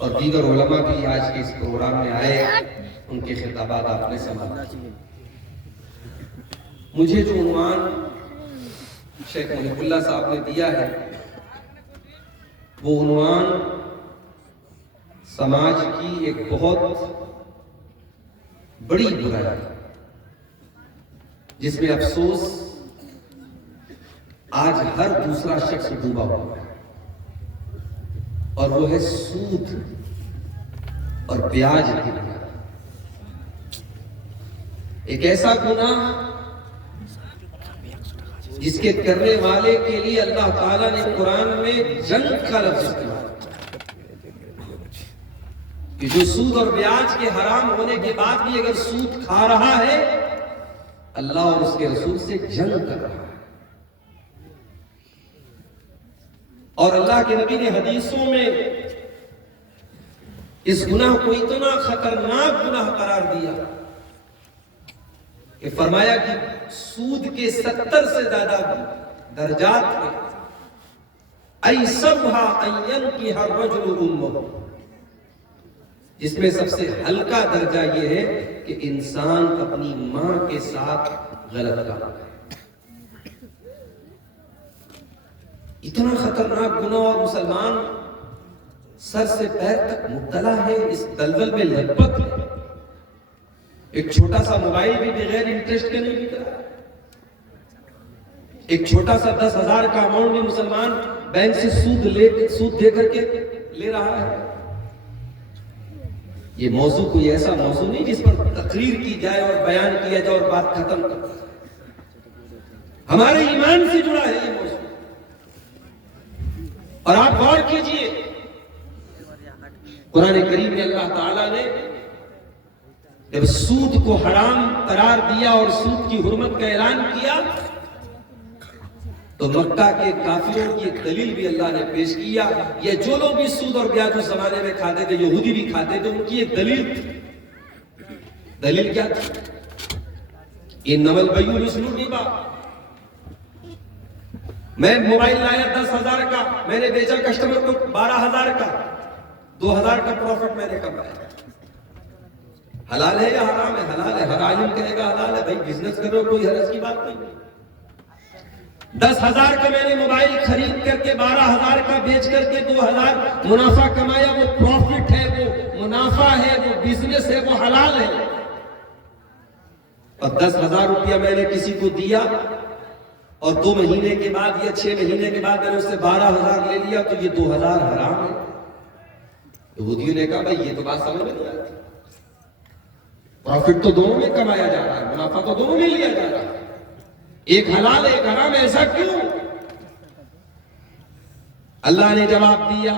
اور دیگر علماء بھی آج کے اس پروگرام میں آئے، ان کے خطابات آپ نے سماعت کی۔ مجھے جو عنوان شیخ محب اللہ صاحب نے دیا ہے وہ عنوان سماج کی ایک بہت بڑی برائی جس میں افسوس آج ہر دوسرا شخص ڈوبا ہوا ہے، اور وہ ہے سود اور بیاج کی بنیاد۔ ایک ایسا گناہ جس کے کرنے والے کے لیے اللہ تعالیٰ نے قرآن میں جنگ کا لفظ استعمال کہ جو سود اور بیاج کے حرام ہونے کے بعد بھی اگر سود کھا رہا ہے، اللہ اور اس کے رسول سے جنگ کر رہا ہے۔ اور اللہ کے نبی نے حدیثوں میں اس گناہ کو اتنا خطرناک گناہ قرار دیا کہ فرمایا کہ سود کے 70 سے زیادہ درجات میں ایسرها ان ينكح الرجل امه، جس میں سب سے ہلکا درجہ یہ ہے کہ انسان اپنی ماں کے ساتھ غلط کام کرے۔ اتنا خطرناک گناہ، اور مسلمان سر سے پیر تک مبتلا ہے، اس دلدل میں لپت ہے۔ ایک چھوٹا سا موبائل بھی بغیر انٹرسٹ کے نہیں بک رہا، ایک چھوٹا سا 10,000 کا اماؤنٹ بھی مسلمان بینک سے سود دے کر کے لے رہا ہے۔ یہ موضوع کوئی ایسا موضوع نہیں جس پر تقریر کی جائے اور بیان کیا جائے اور بات ختم کر جائے۔ ہمارے ایمان سے جڑا ہے یہ موضوع، اور آپ غور کیجئے قرآن کریم میں اللہ تعالیٰ نے جب سود کو حرام قرار دیا اور سود کی حرمت کا اعلان کیا تو مکہ کے کافروں کی ایک دلیل بھی اللہ نے پیش کیا۔ یہ جو لوگ بھی سود اور بیاج اس زمانے میں کھاتے تھے، یہودی بھی کھاتے تھے، ان کی ایک دلیل تھی۔ دلیل کیا تھی؟ انما البیع مثل الربا۔ میں موبائل لایا 10,000 کا، میں نے بیچا کسٹمر کو 12,000 کا، 2,000 کا پروفٹ میں نے کمایا۔ حلال ہے یا حرام ہے؟ حلال ہے۔ ہر عالم کہے گا حلال ہے، بھائی بزنس کر رہے ہو، کوئی حرج کی بات نہیں۔ 10,000 کا میں نے موبائل خرید کر کے 12,000 کا بیچ کر کے 2,000 منافع کمایا، وہ پروفٹ ہے، وہ منافع ہے، وہ بزنس ہے، وہ حلال ہے۔ اور 10,000 روپیہ میں نے کسی کو دیا اور 2 مہینے کے بعد یا 6 مہینے کے بعد میں نے اس سے 12,000 لے لیا، تو یہ 2,000 حرام ہے۔ یہودیوں نے کہا بھائی یہ تو بات سمجھ میں نہیں آتی، پروفٹ تو دونوں میں کمایا جا رہا ہے، منافع تو دونوں میں لیا جا رہا ہے، ایک حلال ایک حرام، ایسا کیوں؟ اللہ نے جواب دیا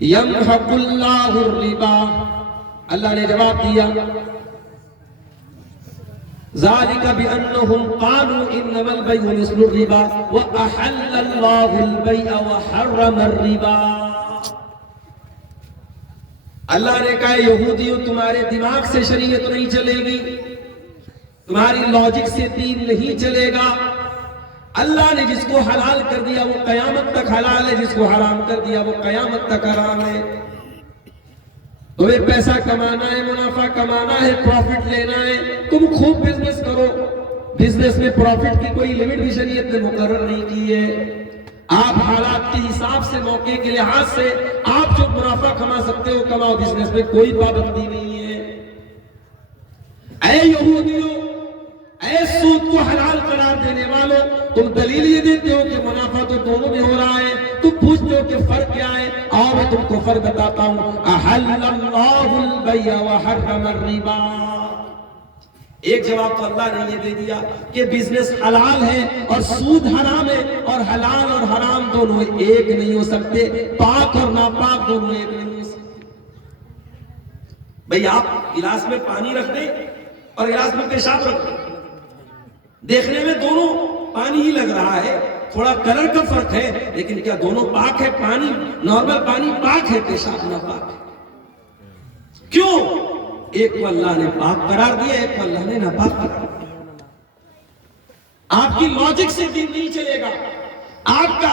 یمحق اللہ الربا، اللہ نے جواب دیا ذالک بانہم قالوا انما البیع مثل الربا واحل اللہ البیع وحرم الربا۔ اللہ نے کہا یہودیوں تمہارے دماغ سے شریعت نہیں چلے گی، تمہاری لاجک سے دین نہیں چلے گا۔ اللہ نے جس کو حلال کر دیا وہ قیامت تک حلال ہے، جس کو حرام کر دیا وہ قیامت تک حرام ہے۔ تمہیں پیسہ کمانا ہے، منافع کمانا ہے، پروفٹ لینا ہے، تم خوب بزنس کرو۔ بزنس میں پروفٹ کی کوئی لمٹ بھی شریعت نے مقرر نہیں کی ہے۔ آپ حالات کے حساب سے، موقع کے لحاظ سے آپ جو منافع کما سکتے ہو کماؤ، بزنس میں کوئی پابندی نہیں ہے۔ اے یہودیوں، اے سود کو حلال قرار دینے والوں، تم دلیل یہ دیتے ہو کہ منافع تو دونوں میں ہو رہا ہے، تم پوچھتے ہو کہ فرق کیا ہے؟ آؤ میں تم کو فرق بتاتا ہوں۔ احل اللہ البیع وحرم الربا۔ ایک جواب تو اللہ نے یہ دے دیا کہ بزنس حلال ہے اور سود حرام ہے، اور حلال اور حرام دونوں ایک نہیں ہو سکتے، پاک اور ناپاک دونوں ایک نہیں ہو سکتے۔ بھئی آپ گلاس میں پانی رکھ دیں اور گلاس میں پیشاب رکھ دیں، دیکھنے میں دونوں پانی ہی لگ رہا ہے، تھوڑا کلر کا فرق ہے، لیکن کیا دونوں پاک ہے؟ پانی نارمل پانی پاک ہے، پیشاب ناپاک ہے۔ کیوں؟ ایک کو اللہ نے پاک قرار دیا، ایک کو اللہ نے ناپاک قرار دیا۔ آپ کی لاجک سے دین نہیں چلے گا، آپ کا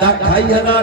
2,500,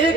1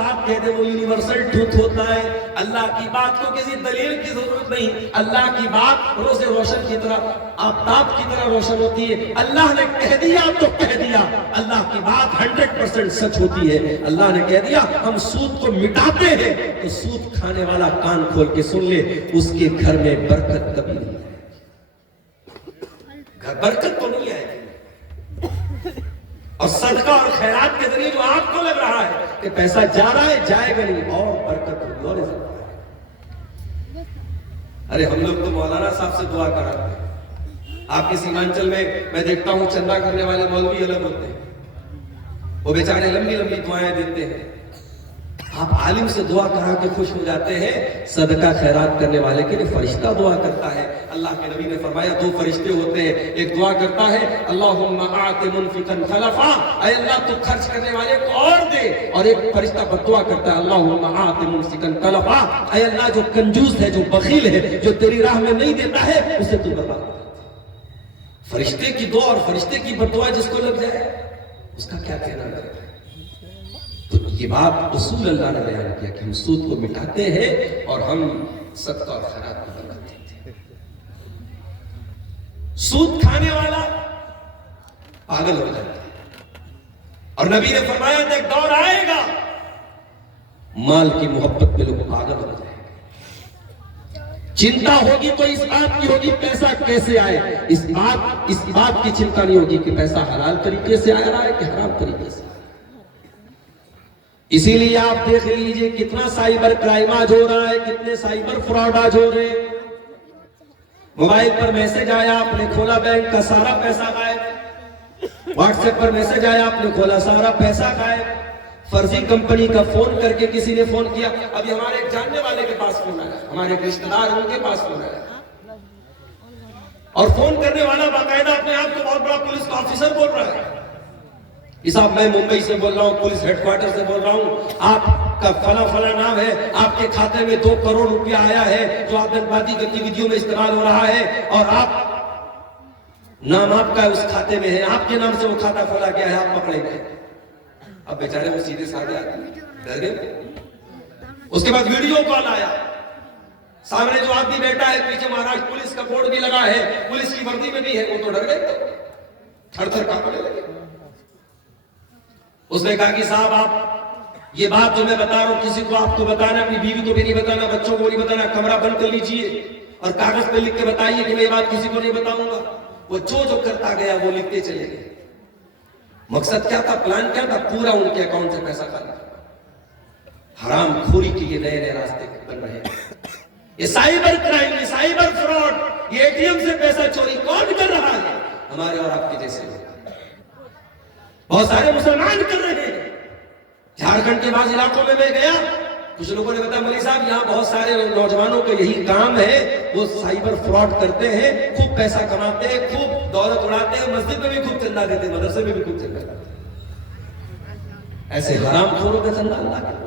بات کہہ دے وہ یونیورسل ٹروتھ ہوتا ہے. اللہ کی بات کو کسی دلیل کی ضرورت نہیں. اللہ کی بات روز روشن کی طرح آفتاب کی طرح روشن ہوتی ہے. اللہ نے کہہ دیا تو کہہ دیا. اللہ کی بات 100% سچ ہوتی ہے. اللہ نے کہہ دیا ہم سود کو مٹاتے ہیں تو سود کھانے والا کان کھول کے سن لے, اس کے گھر میں برکت کبھی نہیں ہے. گھر برکت تو نہیں ہے. اور صدقہ اور خیرات کے ذریعے جو آپ کو لگ رہا ہے کہ پیسہ جا رہا ہے, جائے گا نہیں, اور برکت ہوگی اور عزت ہوگی. ارے ہم لوگ تو مولانا صاحب سے دعا کراتے ہیں. آپ کے سیمانچل میں دیکھتا ہوں چندہ کرنے والے مولوی الگ ہوتے ہیں, وہ بیچارے لمبی لمبی دعائیں دیتے ہیں. آپ عالم سے دعا کرا کے خوش ہو جاتے ہیں. صدقہ خیرات کرنے والے کے لیے فرشتہ دعا کرتا ہے. اللہ کے نبی نے فرمایا 2 فرشتے ہوتے ہیں, ایک دعا کرتا ہے اللہم آت منفقا خلفا, اے اللہ تو خرچ کرنے والے کو اور دے, اور ایک فرشتہ بدعا کرتا ہے اللہم آت ممسکا تلفا, اے اللہ جو کنجوس ہے, جو بخیل ہے, جو تیری راہ میں نہیں دیتا ہے, اسے تو برباد کر. فرشتے کی دعا اور فرشتے کی بدعا جس کو لگ جائے اس کا کیا کہنا ہے. تو یہ بات اصول اللہ نے بیان کیا کہ ہم سود کو مٹاتے ہیں اور ہم صدقہ اور خیرات کو برکت دیتے ہیں. سود کھانے والا پاگل ہو جاتا ہے, اور نبی نے فرمایا کہ ایک دور آئے گا مال کی محبت میں لوگ پاگل ہو جائیں گے. چنتا ہوگی تو اس بات کی ہوگی پیسہ کیسے آئے, اس بات کی چنتا نہیں ہوگی کہ پیسہ حلال طریقے سے آ رہا ہے کہ حرام طریقے سے. اسی لیے آپ دیکھ لیجئے کتنا سائبر کرائم آج ہو رہا ہے, کتنے سائبر فراڈ آج ہو رہے ہیں. موبائل پر میسج آیا, آپ نے کھولا بینک کا سارا پیسہ غائب. واٹس ایپ پر میسج آیا, آپ نے کھولا سارا پیسہ غائب. فرضی کمپنی کا فون کر کے کسی نے فون کیا, ابھی ہمارے ایک جاننے والے کے پاس فون آیا, ہمارے ایک رشتہ دار ان کے پاس فون آیا, اور فون کرنے والا باقاعدہ اپنے آپ کو بہت بڑا پولیس کا آفیسر بول رہا ہے. صاحب میں ممبئی سے بول رہا ہوں, پولیس ہیڈ کوارٹر سے بول رہا ہوں, آپ کا فلاں نام ہے, آپ کے کھاتے میں 2 کروڑ روپیہ آیا ہے جو آتنکوادی گتیویدھیوں میں استعمال ہو رہا ہے, اور آپ نام آپ کا اس کھاتے میں ہے, آپ کے نام سے وہ کھاتا کھولا گیا ہے, آپ پکڑے گئے. اب بیچارے وہ سیدھے سادھے ڈر گئے. اس کے بعد ویڈیو کال آیا, سامنے جو آدمی بیٹھا ہے پیچھے مہاراشٹر پولیس کا بورڈ بھی لگا ہے, پولیس کی وردی میں بھی ہے, وہ تو ڈر گئے, تھر تھر کانپنے لگے. اس نے کہا کہ صاحب آپ یہ بات جو میں بتا رہا ہوں کسی کو آپ کو بتانا, اپنی بیوی کو بھی نہیں بتانا, بچوں کو نہیں بتانا, کمرہ بند کر لیجئے اور کاغذ پہ لکھ کے بتائیے کہ میں یہ بات کسی کو نہیں بتاؤں گا. وہ جو کرتا گیا وہ لکھتے چلے گئے. مقصد کیا تھا, پلان کیا تھا, پورا ان کے اکاؤنٹ سے پیسہ کھانا. حرام خوری کے یہ نئے راستے بن رہے ہیں. یہ سائبر کرائم, یہ سائبر فراڈ, یہ ATM سے پیسہ چوری کون کر رہا ہے؟ ہمارے اور آپ کے جیسے لوگ. بہت سارے مسلمان کر رہے ہیں. جھارکھنڈ کے بعض علاقوں میں گیا, کچھ لوگوں نے بتایا مولوی صاحب یہاں بہت سارے نوجوانوں کا یہی کام ہے, وہ سائبر فراڈ کرتے ہیں, خوب پیسہ کماتے ہیں, خوب دولت اڑاتے ہیں, مسجد میں بھی خوب چندہ دیتے ہیں, مدرسے میں بھی خوب چندہ دیتے ہیں. ایسے حرام خوروں کا چندہ اللہ کے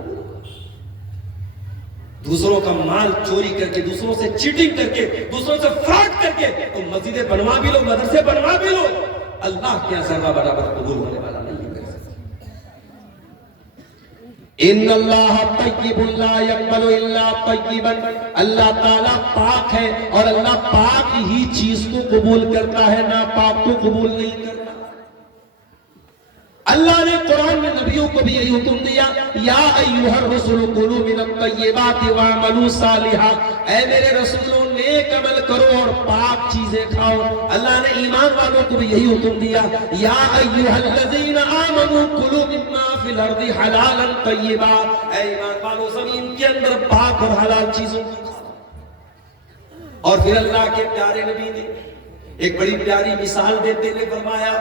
دوسروں کا مال چوری کر کے, دوسروں سے چیٹنگ کر کے, دوسروں سے فراڈ کر کے تو مسجدیں بنوا بھی لو, مدرسے بنوا بھی لو, اللہ کیا ذرہ برابر قبول ہونے والا نہیں ہے. ان اللہ طیب لا یقبل الا طیبا, اللہ تعالیٰ پاک ہے اور اللہ پاک ہی چیز کو قبول کرتا ہے, ناپاک کو قبول نہیں کرتا. اللہ نے قرآن میں نبیوں کو بھی یہی حکم دیا, یا ایھا الرسل کلوا من الطیبات واعملوا صالحا, اے میرے رسولوں نیک عمل کرو اور پاک چیزیں کھاؤ. اللہ نے ایمان والوں کو بھی یہی حکم دیا, یا ایھا الذین آمنوا کلوا مما فی الارض حلالا طیبا, اے ایمان والوں زمین کے اندر پاک اور حلال چیزوں کو کھاؤ. اور پھر اللہ کے پیارے نبی نے ایک بڑی پیاری مثال دیتے ہوئے فرمایا,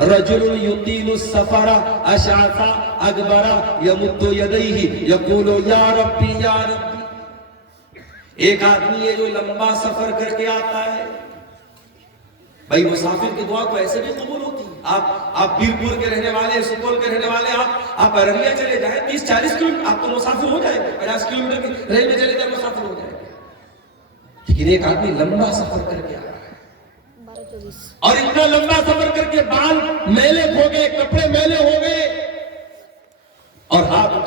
رجل یطیل السفر اشعث اکبر یمد یدیہ یقول یا ربی یا ربی. ایک آدمی ہے جو لمبا سفر کر کے آتا ہے. بھائی مسافر کی دعا تو ایسے بھی قبول ہوتی ہے. آپ بیرپور کے رہنے والے, سپول کے رہنے والے, آپ ارریہ چلے جائیں 30-40 کلومیٹر, آپ تو مسافر ہو جائیں گے. 50 کلومیٹر کی ریل میں چلے جائیں مسافر ہو جائیں گے. لیکن ایک آدمی لمبا سفر کر کے آ رہا ہے, اور اتنا لمبا سفر کر کے بال میلے ہو گئے, کپڑے میلے ہو گئے, اور ہاتھ